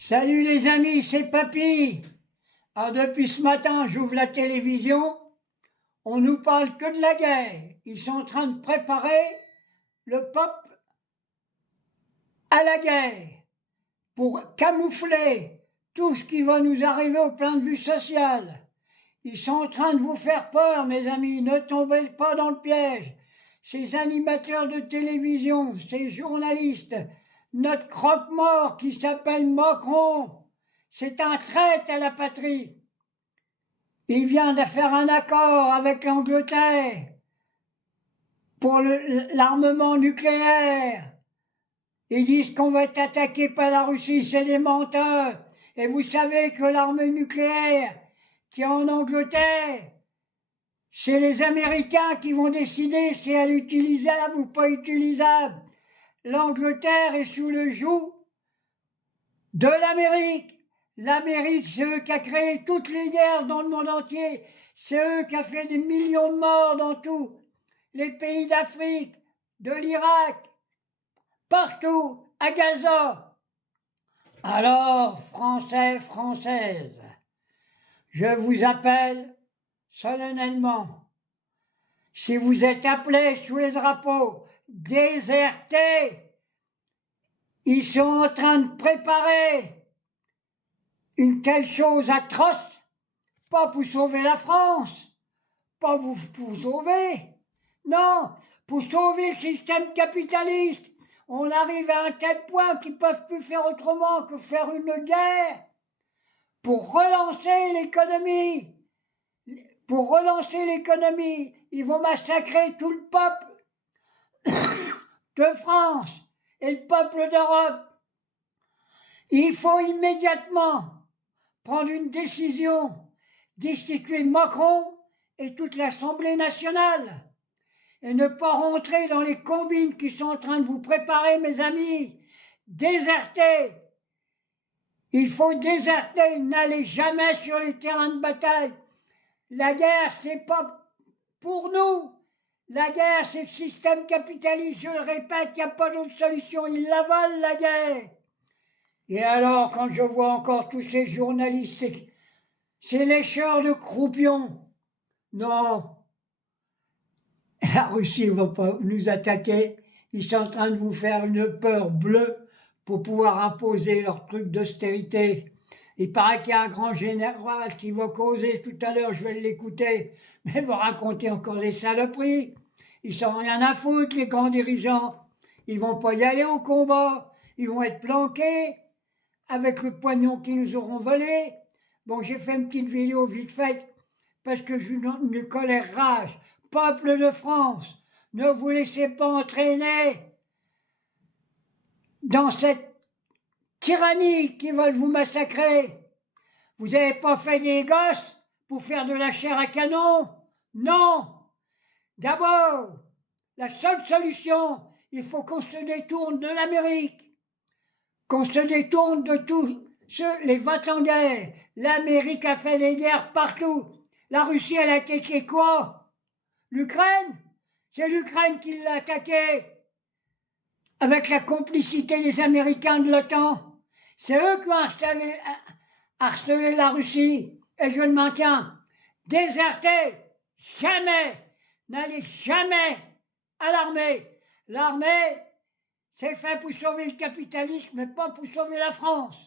Salut les amis, c'est Papy. Alors depuis ce matin, j'ouvre la télévision, on nous parle que de la guerre. Ils sont en train de préparer le peuple à la guerre pour camoufler tout ce qui va nous arriver au point de vue social. Ils sont en train de vous faire peur, mes amis, ne tombez pas dans le piège. Ces animateurs de télévision, ces journalistes, notre croque-mort qui s'appelle Macron, c'est un traître à la patrie. Il vient de faire un accord avec l'Angleterre pour l'armement nucléaire. Ils disent qu'on va être attaqué par la Russie, c'est des menteurs. Et vous savez que l'arme nucléaire qui est en Angleterre, c'est les Américains qui vont décider si elle est utilisable ou pas utilisable. L'Angleterre est sous le joug de l'Amérique. L'Amérique, c'est eux qui a créé toutes les guerres dans le monde entier. C'est eux qui a fait des millions de morts dans tous les pays d'Afrique, de l'Irak, partout, à Gaza. Alors, Français, Françaises, je vous appelle solennellement. Si vous êtes appelés sous les drapeaux, désertez. Ils sont en train de préparer une telle chose atroce, pas pour sauver la France, pas pour sauver, non, pour sauver le système capitaliste. On arrive à un tel point qu'ils ne peuvent plus faire autrement que faire une guerre pour relancer l'économie. Pour relancer l'économie, ils vont massacrer tout le peuple de France et le peuple d'Europe. Il faut immédiatement prendre une décision, destituer Macron et toute l'Assemblée nationale et ne pas rentrer dans les combines qui sont en train de vous préparer, mes amis. Déserter. Il faut déserter, n'allez jamais sur les terrains de bataille. La guerre, c'est pas pour nous. La guerre, c'est le système capitaliste, je le répète, il n'y a pas d'autre solution, ils la veulent, la guerre. Et alors, quand je vois encore tous ces journalistes, ces lécheurs de croupions, non, la Russie ne va pas nous attaquer, ils sont en train de vous faire une peur bleue pour pouvoir imposer leur truc d'austérité. Il paraît qu'il y a un grand général qui va causer tout à l'heure, je vais l'écouter, mais il va raconter encore des saloperies. Ils s'en ont rien à foutre, les grands dirigeants. Ils vont pas y aller au combat. Ils vont être planqués avec le poignon qu'ils nous auront volé. Bon, j'ai fait une petite vidéo vite faite parce que je une colère rage. Peuple de France, ne vous laissez pas entraîner dans cette tyrannie qui veulent vous massacrer. Vous n'avez pas fait des gosses pour faire de la chair à canon? Non. D'abord, la seule solution, il faut qu'on se détourne de l'Amérique, qu'on se détourne de tous les va-t-en guerre. L'Amérique a fait des guerres partout. La Russie, elle a attaqué quoi? L'Ukraine? C'est l'Ukraine qui l'a attaqué avec la complicité des Américains de l'OTAN. C'est eux qui ont harcelé la Russie. Et je le maintiens. Désertez, jamais, n'allez jamais à l'armée. L'armée, c'est fait pour sauver le capitalisme, mais pas pour sauver la France.